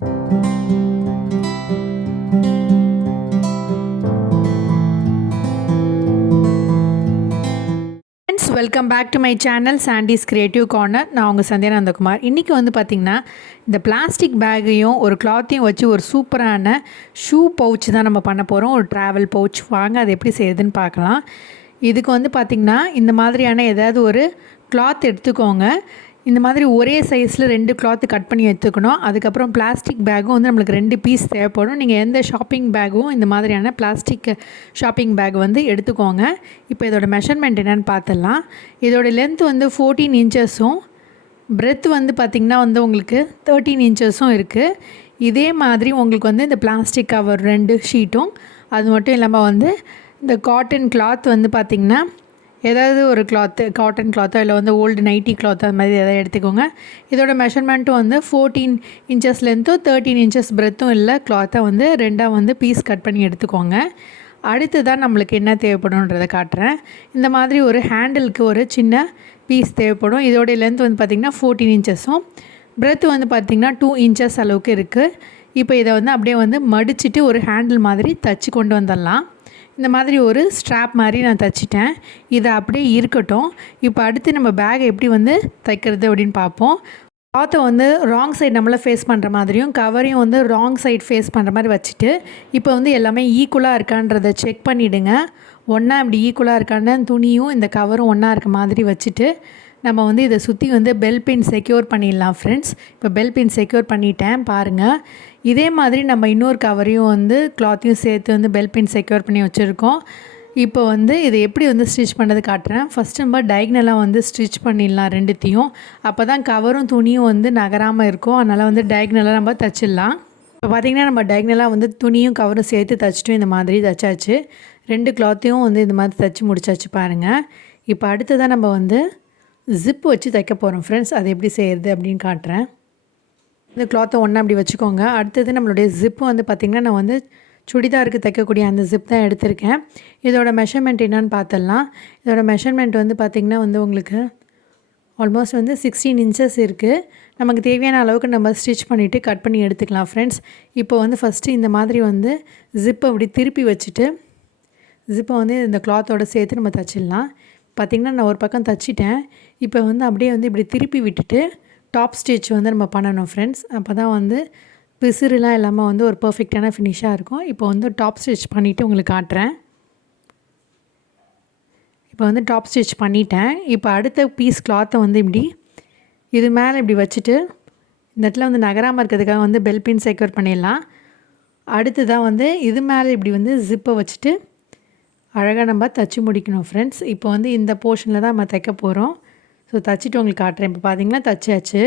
Welcome back to my channel Sandy's creative corner. நான் உங்கள் சந்தியா நந்தகுமார். இன்றைக்கி வந்து பார்த்திங்கன்னா இந்த பிளாஸ்டிக் பேக்கையும் ஒரு கிளாத்தையும் வச்சு ஒரு சூப்பரான ஷூ பவுச் தான் நம்ம பண்ண போகிறோம். ஒரு ட்ராவல் பவுச். வாங்க அது எப்படி செய்யுதுன்னு பார்க்கலாம். இதுக்கு வந்து பார்த்திங்கன்னா இந்த மாதிரியான ஏதாவது ஒரு கிளாத் எடுத்துக்கோங்க. இந்த மாதிரி ஒரே சைஸில் 2 கிளாத்து கட் பண்ணி எடுத்துக்கணும். அதுக்கப்புறம் பிளாஸ்டிக் பேக்கும் வந்து நம்மளுக்கு 2 பீஸ் தேவைப்படும். நீங்கள் எந்த ஷாப்பிங் பேக்கும் இந்த மாதிரியான பிளாஸ்டிக் ஷாப்பிங் பேக் வந்து எடுத்துக்கோங்க. இப்போ இதோட மெஷர்மெண்ட் என்னென்னு பார்த்துடலாம். இதோட லென்த் வந்து 14 இன்ச்சஸும் பிரெத் வந்து பார்த்திங்கன்னா வந்து உங்களுக்கு 13 இன்ச்சஸும் இருக்குது. இதே மாதிரி உங்களுக்கு வந்து இந்த பிளாஸ்டிக் கவர் 2 ஷீட்டும், அது மட்டும் இல்லாமல் வந்து இந்த காட்டன் கிளாத் வந்து பார்த்திங்கன்னா ஏதாவது ஒரு கிளாத்து, காட்டன் கிளாத்தோ இல்லை வந்து ஓல்டு நைட்டி கிளாத்தோ அது மாதிரி எதாவது எடுத்துக்கோங்க. இதோட மெஷர்மெண்ட்டும் வந்து 14 இன்ச்சஸ் லென்த்தும் 13 இன்ச்சஸ் பிரெத்தும் இல்லை கிளாத்தை வந்து 2ஆக வந்து பீஸ் கட் பண்ணி எடுத்துக்கோங்க. அடுத்து தான் நம்மளுக்கு என்ன தேவைப்படும்ன்றதை காட்டுறேன். இந்த மாதிரி ஒரு ஹேண்டிலுக்கு ஒரு சின்ன பீஸ் தேவைப்படும். இதோடைய லென்த் வந்து பார்த்திங்கன்னா 14 இன்ச்சஸும் பிரெத்து வந்து பார்த்திங்கன்னா 2 இன்ச்சஸ் அளவுக்கு இருக்குது. இப்போ இதை வந்து அப்படியே வந்து மடிச்சுட்டு ஒரு ஹேண்டில் மாதிரி தச்சு கொண்டு வந்துடலாம். இந்த மாதிரி ஒரு ஸ்ட்ராப் மாதிரி நான் தைச்சிட்டேன். இதை அப்படியே இருக்கட்டும். இப்போ அடுத்து நம்ம பேக் எப்படி வந்து தைக்கிறது அப்படின்னு பார்ப்போம். கிளாத்தை வந்து ராங் சைடு நம்மளை ஃபேஸ் பண்ணுற மாதிரியும் கவரையும் வந்து ராங் சைடு ஃபேஸ் பண்ணுற மாதிரி வச்சுட்டு இப்போ வந்து எல்லாமே ஈக்குவலாக இருக்கான்றதை செக் பண்ணிவிடுங்க. ஒன்றா இப்படி ஈக்குவலாக இருக்கான்னு துணியும் இந்த கவரும் ஒன்றா இருக்க மாதிரி வச்சுட்டு நம்ம வந்து இதை சுற்றி வந்து பெல் பின் செக்யூர் பண்ணிடலாம் ஃப்ரெண்ட்ஸ். இப்போ பெல் பின் செக்யூர் பண்ணிட்டேன் பாருங்கள். இதே மாதிரி நம்ம இன்னொரு கவரையும் வந்து கிளாத்தையும் சேர்த்து வந்து பெல் பின் செக்யூர் பண்ணி வச்சுருக்கோம். இப்போ வந்து இதை எப்படி வந்து ஸ்டிச் பண்ணுறது காட்டுறேன். ஃபஸ்ட்டு நம்ம டயக்னலாக வந்து ஸ்டிச் பண்ணிடலாம் ரெண்டுத்தையும். அப்போ தான் கவரும் துணியும் வந்து நகராமல் இருக்கும். அதனால் வந்து டயக்னலாக நம்ம தைச்சிடலாம். இப்போ பார்த்திங்கன்னா நம்ம டயக்னலாக வந்து துணியும் கவரும் சேர்த்து தைச்சிட்டும் இந்த மாதிரி தைச்சாச்சு. 2 கிளாத்தையும் வந்து இந்த மாதிரி தைச்சி முடிச்சாச்சு பாருங்கள். இப்போ அடுத்ததான் நம்ம வந்து ஜிப்பு வச்சு தைக்க போகிறோம் ஃப்ரெண்ட்ஸ். அது எப்படி செய்கிறது அப்படின்னு காட்டுறேன். இந்த கிளாத்தை ஒன்றா அப்படி வச்சுக்கோங்க. அடுத்தது நம்மளுடைய ஜிப்பு வந்து பார்த்திங்கன்னா நான் வந்து சுடிதாருக்கு தைக்கக்கூடிய அந்த ஜிப் தான் எடுத்திருக்கேன். இதோட மெஷர்மெண்ட் என்னன்னு பார்த்துடலாம். இதோட மெஷர்மெண்ட் வந்து பார்த்திங்கன்னா வந்து உங்களுக்கு ஆல்மோஸ்ட் வந்து 16 இன்ச்சஸ் இருக்குது. நமக்கு தேவையான அளவுக்கு நம்ம ஸ்டிச் பண்ணிவிட்டு கட் பண்ணி எடுத்துக்கலாம் ஃப்ரெண்ட்ஸ். இப்போ வந்து ஃபஸ்ட்டு இந்த மாதிரி வந்து ஜிப்பை அப்படி திருப்பி வச்சுட்டு ஜிப்பை வந்து இந்த கிளாத்தோட சேர்த்து நம்ம தைச்சிடலாம். பார்த்திங்கன்னா நான் ஒரு பக்கம் தைச்சிட்டேன். இப்போ வந்து அப்படியே வந்து இப்படி திருப்பி விட்டுட்டு டாப் ஸ்டிச் வந்து நம்ம பண்ணணும் ஃப்ரெண்ட்ஸ். அப்போ தான் வந்து பிசுறுலாம் இல்லாமல் வந்து ஒரு பர்ஃபெக்டான ஃபினிஷாக இருக்கும். இப்போ வந்து டாப் ஸ்டிச் பண்ணிவிட்டு உங்களுக்கு காட்டுறேன். இப்போ வந்து டாப் ஸ்டிச் பண்ணிட்டேன். இப்போ அடுத்த பீஸ் கிளாத்தை வந்து இப்படி இது மேலே இப்படி வச்சுட்டு இந்த இடத்துல வந்து நகராமல் இருக்கிறதுக்காக வந்து பெல் பின் செக்யூர் பண்ணிடலாம். அடுத்து தான் வந்து இது மேலே இப்படி வந்து ஜிப்பை வச்சுட்டு அழகாக நம்ம தைச்சி முடிக்கணும் ஃப்ரெண்ட்ஸ். இப்போ வந்து இந்த போர்ஷனில் தான் நம்ம தைக்க போகிறோம். ஸோ தைச்சிட்டு உங்களுக்கு காட்டுறேன். இப்போ பார்த்திங்கன்னா தைச்சாச்சு.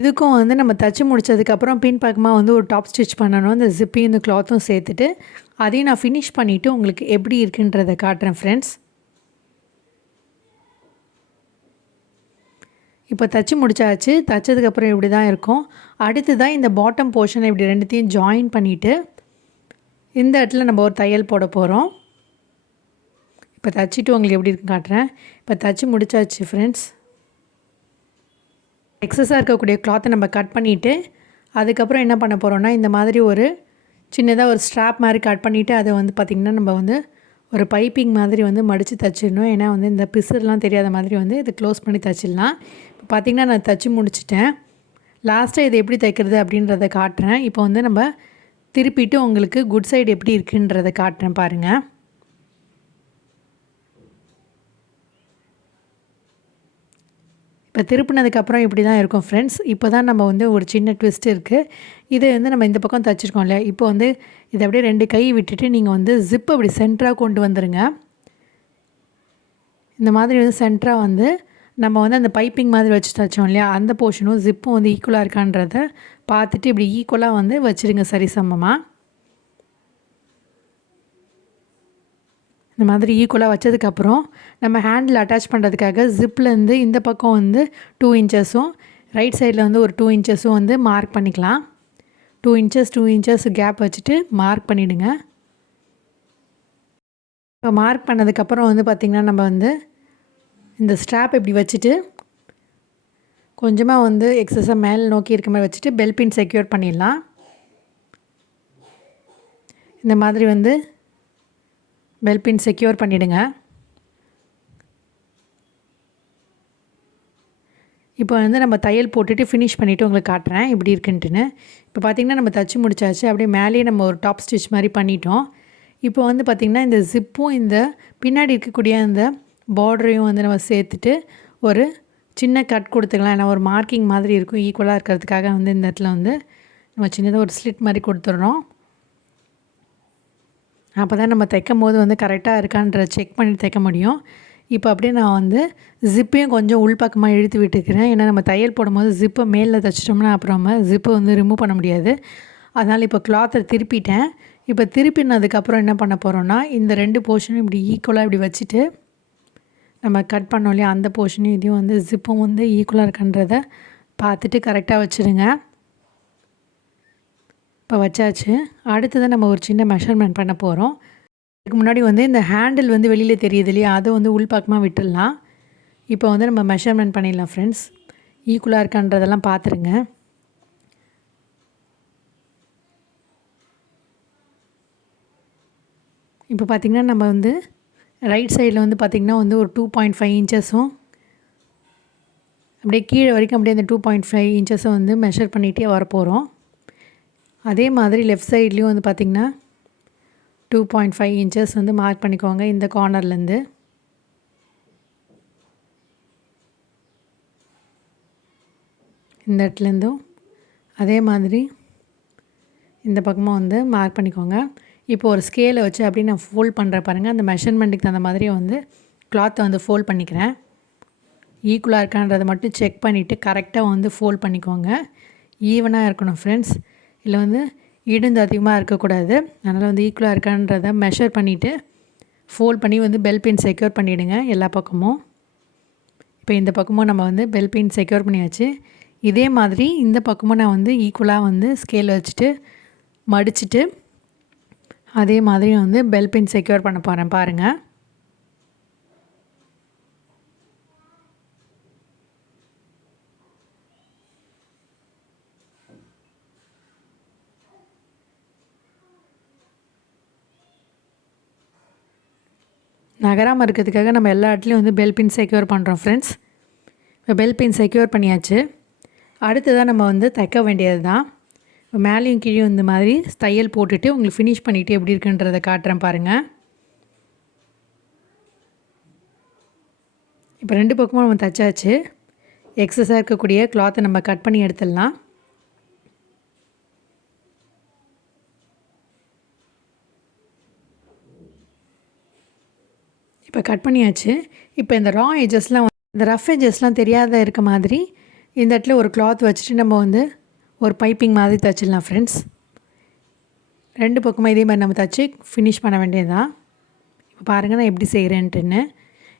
இதுக்கும் வந்து நம்ம தைச்சி முடித்ததுக்கப்புறம் பின் பக்கமாக வந்து ஒரு டாப் ஸ்டிச் பண்ணணும். இந்த ஜிப்பையும் இந்த கிளாத்தும் சேர்த்துட்டு அதையும் நான் ஃபினிஷ் பண்ணிவிட்டு உங்களுக்கு எப்படி இருக்குன்றதை காட்டுறேன் ஃப்ரெண்ட்ஸ். இப்போ தைச்சி முடிச்சாச்சு. தைச்சதுக்கப்புறம் இப்படி தான் இருக்கும். அடுத்து தான் இந்த பாட்டம் போர்ஷனை இப்படி ரெண்டுத்தையும் ஜாயின் பண்ணிவிட்டு இந்த இடத்துல நம்ம ஒரு தையல் போட போகிறோம். இப்போ தைச்சிட்டு உங்களுக்கு எப்படி இருக்குன்னு காட்டுறேன். இப்போ தைச்சி முடிச்சாச்சு ஃப்ரெண்ட்ஸ். எக்ஸஸாக இருக்கக்கூடிய கிளாத்தை நம்ம கட் பண்ணிவிட்டு அதுக்கப்புறம் என்ன பண்ண போகிறோன்னா இந்த மாதிரி ஒரு சின்னதாக ஒரு ஸ்ட்ராப் மாதிரி கட் பண்ணிவிட்டு அதை வந்து பார்த்திங்கன்னா நம்ம வந்து ஒரு பைப்பிங் மாதிரி வந்து மடித்து தைச்சிடணும். ஏன்னா வந்து இந்த பிசுறுலாம் தெரியாத மாதிரி வந்து இதை க்ளோஸ் பண்ணி தைச்சிடலாம். இப்போ பார்த்திங்கன்னா நான் தைச்சி முடிச்சிட்டேன். லாஸ்ட்டாக இதை எப்படி தைக்கிறது அப்படின்றத காட்டுறேன். இப்போ வந்து நம்ம திருப்பிட்டு உங்களுக்கு குட் சைடு எப்படி இருக்குன்றதை காட்டுறேன் பாருங்கள். இப்போ திருப்பினதுக்கப்புறம் இப்படி தான் இருக்கும் ஃப்ரெண்ட்ஸ். இப்போ தான் நம்ம வந்து ஒரு சின்ன ட்விஸ்ட் இருக்குது. இது வந்து நம்ம இந்த பக்கம் தைச்சிருக்கோம் இல்லையா. இப்போ வந்து இதை அப்படியே 2 கை விட்டுட்டு நீங்கள் வந்து ஜிப் அப்படி சென்டராக கொண்டு வந்துடுங்க. இந்த மாதிரி வந்து சென்டராக வந்து நம்ம வந்து அந்த பைப்பிங் மாதிரி வச்சு தைச்சோம் இல்லையா, அந்த போர்ஷனும் ஜிப்பும் வந்து ஈக்குவலாக இருக்கான்றதை பார்த்துட்டு இப்படி ஈக்குவலாக வந்து வச்சுருங்க சரிசமமாக. இந்த மாதிரி ஈக்குவலாக வச்சதுக்கப்புறம் நம்ம ஹேண்டில் அட்டாச் பண்ணுறதுக்காக ஜிப்லேருந்து இந்த பக்கம் வந்து 2 இன்ச்சஸும் ரைட் சைடில் வந்து ஒரு 2 இன்ச்சஸும் வந்து மார்க் பண்ணிக்கலாம். 2 இன்ச்சஸ் கேப் வச்சுட்டு மார்க் பண்ணிவிடுங்க. இப்போ மார்க் பண்ணதுக்கப்புறம் வந்து பார்த்திங்கன்னா நம்ம வந்து இந்த ஸ்ட்ராப் இப்படி வச்சுட்டு கொஞ்சமாக வந்து எக்ஸஸாக மேலே நோக்கி இருக்க மாதிரி வச்சுட்டு பெல் பின் செக்யூர் பண்ணிடலாம். இந்த மாதிரி வந்து பெல் பின் செக்யூர் பண்ணிவிடுங்க. இப்போ வந்து நம்ம தையல் போட்டுட்டு ஃபினிஷ் பண்ணிவிட்டு உங்களுக்கு காட்டுறேன் எப்படி இருக்குன்ட்டுன்னு. இப்போ பார்த்திங்கன்னா நம்ம தச்சு முடிச்சாச்சு. அப்படியே மேலேயே நம்ம ஒரு டாப் ஸ்டிச் மாதிரி பண்ணிட்டோம். இப்போ வந்து பார்த்திங்கன்னா இந்த ஜிப்பும் இந்த பின்னாடி இருக்கக்கூடிய அந்த பார்டரையும் வந்து நம்ம சேர்த்துட்டு ஒரு சின்ன கட் கொடுத்துக்கலாம். ஏன்னா ஒரு மார்க்கிங் மாதிரி இருக்கும், ஈக்குவலாக இருக்கிறதுக்காக வந்து இந்த இடத்துல வந்து நம்ம சின்னதாக ஒரு ஸ்லிட் மாதிரி கொடுத்துட்றோம். அப்போ தான் நம்ம தைக்கும் போது வந்து கரெக்டாக இருக்கான்ற செக் பண்ணி தைக்க முடியும். இப்போ அப்படியே நான் வந்து ஜிப்பையும் கொஞ்சம் உள்பக்கமாக இழுத்து விட்டுக்கிறேன். ஏன்னா நம்ம தையல் போடும்போது ஜிப்பை மேலே தைச்சிட்டோம்னா அப்புறம் நம்ம ஜிப்பை வந்து ரிமூவ் பண்ண முடியாது. அதனால் இப்போ கிளாத்தை திருப்பிட்டேன். இப்போ திருப்பினதுக்கப்புறம் என்ன பண்ண போகிறோன்னா, இந்த 2 போர்ஷனும் இப்படி ஈக்குவலாக இப்படி வச்சுட்டு நம்ம கட் பண்ணோம் இல்லையா, அந்த போர்ஷனையும் இதையும் வந்து ஜிப்பும் வந்து ஈக்குவலாக இருக்கின்றதை பார்த்துட்டு கரெக்டாக வச்சுருங்க. இப்போ வச்சாச்சு. அடுத்தது நம்ம ஒரு சின்ன மெஷர்மெண்ட் பண்ண போகிறோம். அதுக்கு முன்னாடி வந்து இந்த ஹேண்டில் வந்து வெளியில் தெரியுது இல்லையா, அதை வந்து உள்பக்கமாக விட்டுடலாம். இப்போ வந்து நம்ம மெஷர்மெண்ட் பண்ணிடலாம் ஃப்ரெண்ட்ஸ். ஈக்குவலாக இருக்கான்றதெல்லாம் பார்த்துருங்க. இப்போ பார்த்திங்கன்னா நம்ம வந்து ரைட் சைடில் வந்து பார்த்திங்கன்னா வந்து ஒரு 2.5 இன்ச்சஸும் அப்படியே கீழே வரைக்கும் அப்படியே அந்த 2.5 இன்ச்சஸை வந்து மெஷர் பண்ணிகிட்டே வரப்போகிறோம். அதே மாதிரி லெஃப்ட் சைட்லேயும் வந்து பார்த்திங்கன்னா 2.5 இன்ச்சஸ் வந்து மார்க் பண்ணிக்கோங்க இந்த கார்னர்லேருந்து. இந்த இடத்துலேருந்தும் அதே மாதிரி இந்த பக்கமாக வந்து மார்க் பண்ணிக்கோங்க. இப்போ ஒரு ஸ்கேலை வச்சு அப்படியே நான் ஃபோல்ட் பண்ணுற பாருங்கள். அந்த மெஷர்மெண்ட்டுக்கு தகுந்த மாதிரி வந்து கிளாத்தை வந்து ஃபோல்ட் பண்ணிக்கிறேன். ஈக்குவலாக இருக்கான்றதை மட்டும் செக் பண்ணிவிட்டு கரெக்டாக வந்து ஃபோல்ட் பண்ணிக்கோங்க. ஈவனாக இருக்கணும் ஃப்ரெண்ட்ஸ். இல்லை வந்து இடுந்து அதிகமாக இருக்கக்கூடாது. அதனால் வந்து ஈக்குவலாக இருக்கான்றதை மெஷர் பண்ணிவிட்டு ஃபோல்ட் பண்ணி வந்து பெல் பின் செக்யூர் பண்ணிவிடுங்க எல்லா பக்கமும். இப்போ இந்த பக்கமும் நம்ம வந்து பெல் பின் செக்யூர் பண்ணியாச்சு. இதே மாதிரி இந்த பக்கமும் நான் வந்து ஈக்குவலாக வந்து ஸ்கேல் வச்சுட்டு மடிச்சுட்டு அதே மாதிரி வந்து பெல் பின் செக்யூர் பண்ண போகிறேன் பாருங்கள். நகராமல் இருக்கிறதுக்காக நம்ம எல்லா இடத்துலையும் வந்து பெல் பின் செக்யூர் பண்ணுறோம் ஃப்ரெண்ட்ஸ். இப்போ பெல் பின் செக்யூர் பண்ணியாச்சு. அடுத்ததாக நம்ம வந்து தைக்க வேண்டியது தான். இப்போ மேலேயும் கீழே இந்த மாதிரி தையல் போட்டுட்டு உங்களுக்கு ஃபினிஷ் பண்ணிவிட்டு எப்படி இருக்குன்றதை காட்டுறேன் பாருங்கள். இப்போ 2 பக்கமும் நம்ம தைச்சாச்சு. எக்ஸஸாக இருக்கக்கூடிய கிளாத்தை நம்ம கட் பண்ணி எடுத்துடலாம். இப்போ கட் பண்ணியாச்சு. இப்போ இந்த ரா எஜஸ்லாம் இந்த ரஃப் எஜஸ்லாம் தெரியாத இருக்க மாதிரி இந்த இடத்துல ஒரு கிளாத் வச்சுட்டு நம்ம வந்து ஒரு பைப்பிங் மாதிரி தைச்சிடலாம் ஃப்ரெண்ட்ஸ். 2 பக்கமும் இதே மாதிரி நம்ம தைச்சி ஃபினிஷ் பண்ண வேண்டியது தான். இப்போ பாருங்கள் நான் எப்படி செய்கிறேன்ட்டுன்னு.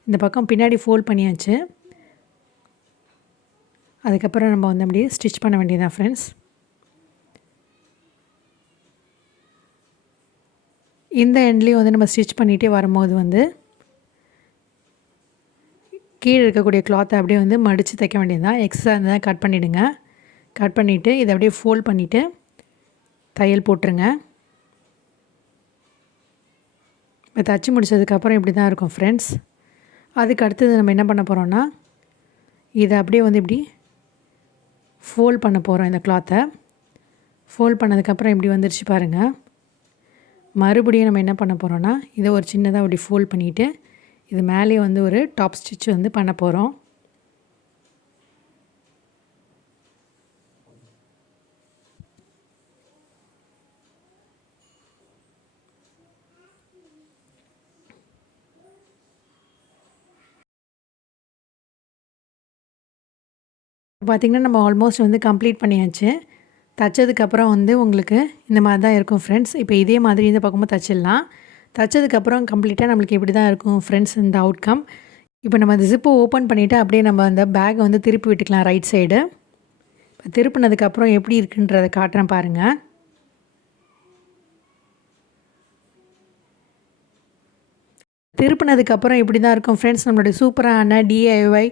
இந்த பக்கம் பின்னாடி ஃபோல்ட் பண்ணியாச்சு. அதுக்கப்புறம் நம்ம வந்து அப்படியே ஸ்டிச் பண்ண வேண்டியது தான் ஃப்ரெண்ட்ஸ். இந்த எண்ட்லேயும் வந்து நம்ம ஸ்டிச் பண்ணிகிட்டே வரும்போது வந்து கீழே இருக்கக்கூடிய கிளாத்தை அப்படியே வந்து மடித்து தைக்க வேண்டியது தான். எக்ஸ்ட்ரா இருந்தால் கட் பண்ணிவிடுங்க. கட் பண்ணிவிட்டு இதை அப்படியே ஃபோல்ட் பண்ணிவிட்டு தையல் போட்டுருங்க. இப்போ தைச்சி முடித்ததுக்கப்புறம் இப்படி தான் இருக்கும் ஃப்ரெண்ட்ஸ். அதுக்கு அடுத்தது நம்ம என்ன பண்ண போகிறோன்னா, இதை அப்படியே வந்து இப்படி ஃபோல்ட் பண்ண போகிறோம். இந்த கிளாத்தை ஃபோல்ட் பண்ணதுக்கப்புறம் இப்படி வந்துருச்சு பாருங்கள். மறுபடியும் நம்ம என்ன பண்ண போகிறோன்னா, இதை ஒரு சின்னதாக அப்படி ஃபோல்ட் பண்ணிவிட்டு இது மேலேயே வந்து ஒரு டாப் ஸ்டிச் வந்து பண்ண போகிறோம். பார்த்திங்கன்னா நம்ம ஆல்மோஸ்ட் வந்து கம்ப்ளீட் பண்ணியாச்சு. தைச்சதுக்கப்புறம் வந்து உங்களுக்கு இந்த மாதிரி தான் இருக்கும் ஃப்ரெண்ட்ஸ். இப்போ இதே மாதிரி இந்த பக்கமும் தைச்சிடலாம். தைச்சதுக்கப்புறம் கம்ப்ளீட்டாக நம்மளுக்கு இப்படி தான் இருக்கும் ஃப்ரெண்ட்ஸ் இந்த அவுட்கம். இப்போ நம்ம அந்த ஜிப்பை ஓப்பன் பண்ணிவிட்டு அப்படியே நம்ம அந்த பேக்கை வந்து திருப்பி விட்டுக்கலாம் ரைட் சைடு. இப்போ திருப்பினதுக்கப்புறம் எப்படி இருக்குன்றதை காட்டுறேன் பாருங்கள். திருப்பினதுக்கப்புறம் இப்படி தான் இருக்கும் ஃப்ரெண்ட்ஸ் நம்மளுடைய சூப்பரான DIY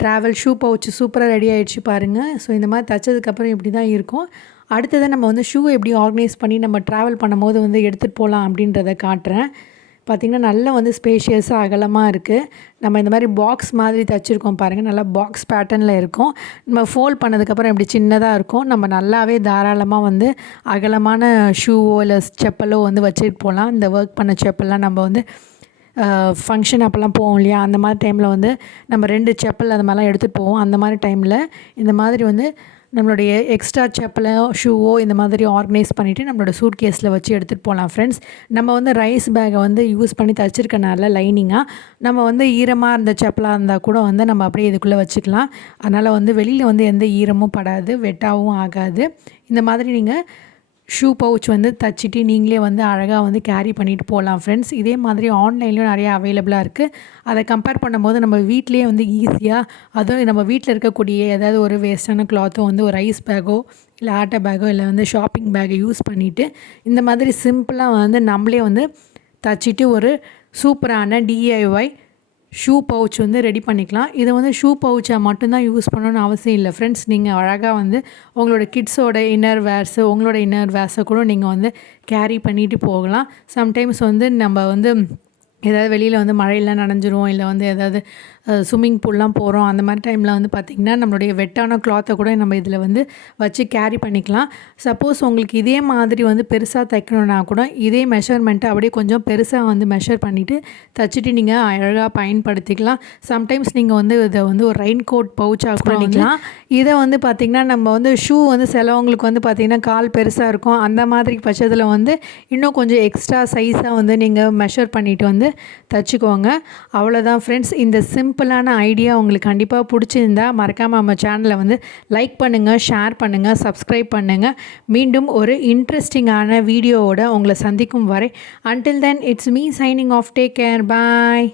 ட்ராவல் ஷூ பவுச் சூப்பராக ரெடி ஆகிடுச்சு பாருங்கள். ஸோ இந்த மாதிரி தைச்சதுக்கப்புறம் இப்படி தான் இருக்கும். அடுத்தது நம்ம வந்து ஷூ எப்படி ஆர்கனைஸ் பண்ணி நம்ம ட்ராவல் பண்ணும்போது வந்து எடுத்துகிட்டு போகலாம் அப்படின்றத காட்டுறேன். பார்த்திங்கன்னா நல்லா வந்து ஸ்பேஷியஸாக அகலமாக இருக்குது. நம்ம இந்த மாதிரி பாக்ஸ் மாதிரி தைச்சிருக்கோம் பாருங்கள். நல்லா பாக்ஸ் பேட்டர்னில் இருக்கும். நம்ம ஃபோல்ட் பண்ணதுக்கப்புறம் இப்படி சின்னதாக இருக்கும். நம்ம நல்லாவே தாராளமாக வந்து அகலமான ஷூவோ இல்லை செப்பலோ வந்து வச்சுட்டு போகலாம். இந்த ஒர்க் பண்ண செப்பல்லாம் நம்ம வந்து ஃபங்க்ஷன் அப்போல்லாம் போவோம் இல்லையா, அந்த மாதிரி டைமில் வந்து நம்ம 2 செப்பல் அது மாதிரிலாம் எடுத்துகிட்டு போவோம். அந்த மாதிரி டைமில் இந்த மாதிரி வந்து நம்மளுடைய எக்ஸ்ட்ரா செப்பலோ ஷூவோ இந்த மாதிரி ஆர்கனைஸ் பண்ணிவிட்டு நம்மளோட சூட் கேஸில் வச்சு எடுத்துகிட்டு போகலாம் ஃப்ரெண்ட்ஸ். நம்ம வந்து ரைஸ் பேக்கை வந்து யூஸ் பண்ணி தைச்சிருக்கனால லைனிங்காக நம்ம வந்து ஈரமாக இருந்த செப்பலாக இருந்தால் கூட வந்து நம்ம அப்படியே இதுக்குள்ளே வச்சுக்கலாம். அதனால் வந்து வெளியில் வந்து எந்த ஈரமும் படாது, வெட்டாகவும் ஆகாது. இந்த மாதிரி நீங்கள் ஷூ பவுச் வந்து தைச்சிட்டு நீங்களே வந்து அழகாக வந்து கேரி பண்ணிட்டு போகலாம் ஃப்ரெண்ட்ஸ். இதே மாதிரி ஆன்லைன்லேயும் நிறையா அவைலபிளாக இருக்குது. அதை கம்பேர் பண்ணும்போது நம்ம வீட்லேயே வந்து ஈஸியாக, அதுவும் நம்ம வீட்டில் இருக்கக்கூடிய ஏதாவது ஒரு வேஸ்ட்டான கிளாத்தோ வந்து ஒரு ரைஸ் பேக்கோ இல்லை ஆட்டை பேக்கோ இல்லை வந்து ஷாப்பிங் பேக்கை யூஸ் பண்ணிவிட்டு இந்த மாதிரி சிம்பிளாக வந்து நம்மளே வந்து தைச்சிட்டு ஒரு சூப்பரான டிஐஒய் ஷூ பவுச் வந்து ரெடி பண்ணிக்கலாம். இதை வந்து ஷூ பவுச்சை மட்டும்தான் யூஸ் பண்ணணும்னு அவசியம் இல்லை ஃப்ரெண்ட்ஸ். நீங்கள் அழகாக வந்து உங்களோட கிட்ஸோட இன்னர் வேர்ஸு, உங்களோட இன்னர் வேர்ஸை கூட நீங்கள் வந்து கேரி பண்ணிட்டு போகலாம். சம்டைம்ஸ் வந்து நம்ம வந்து ஏதாவது வெளியில் வந்து மழையில் நனைஞ்சிரும், இல்லை வந்து ஏதாவது ஸ்விம்மிங் பூல்லாம் போகிறோம். அந்த மாதிரி டைமில் வந்து பார்த்திங்கன்னா நம்மளுடைய வெட்டான கிளாத்தை கூட நம்ம இதில் வந்து வச்சு கேரி பண்ணிக்கலாம். சப்போஸ் உங்களுக்கு இதே மாதிரி வந்து பெருசாக தைக்கணுன்னா கூட இதே மெஷர்மெண்ட்டை அப்படியே கொஞ்சம் பெருசாக வந்து மெஷர் பண்ணிவிட்டு தைச்சிட்டு நீங்கள் அழகாக பயன்படுத்திக்கலாம். சம்டைம்ஸ் நீங்கள் வந்து இதை வந்து ஒரு ரெயின் கோட் பவுச்சாக பண்ணிக்கலாம். இதை வந்து பார்த்திங்கன்னா நம்ம வந்து ஷூ வந்து சிலவங்களுக்கு வந்து பார்த்திங்கன்னா கால் பெருசாக இருக்கும். அந்த மாதிரி பட்சத்தில் வந்து இன்னும் கொஞ்சம் எக்ஸ்ட்ரா சைஸாக வந்து நீங்கள் மெஷர் பண்ணிவிட்டு வந்து தைச்சிக்கோங்க. அவ்வளோதான் ஃப்ரெண்ட்ஸ். இந்த சிம்பிளான ஐடியா உங்களுக்கு கண்டிப்பாக பிடிச்சிருந்தா மறக்காமல் நம்ம சேனலை வந்து லைக் பண்ணுங்கள், ஷேர் பண்ணுங்கள், சப்ஸ்கிரைப் பண்ணுங்கள். மீண்டும் ஒரு இன்ட்ரெஸ்டிங்கான வீடியோவோட உங்களை சந்திக்கும் வரை until then it's me signing off. Take care. Bye.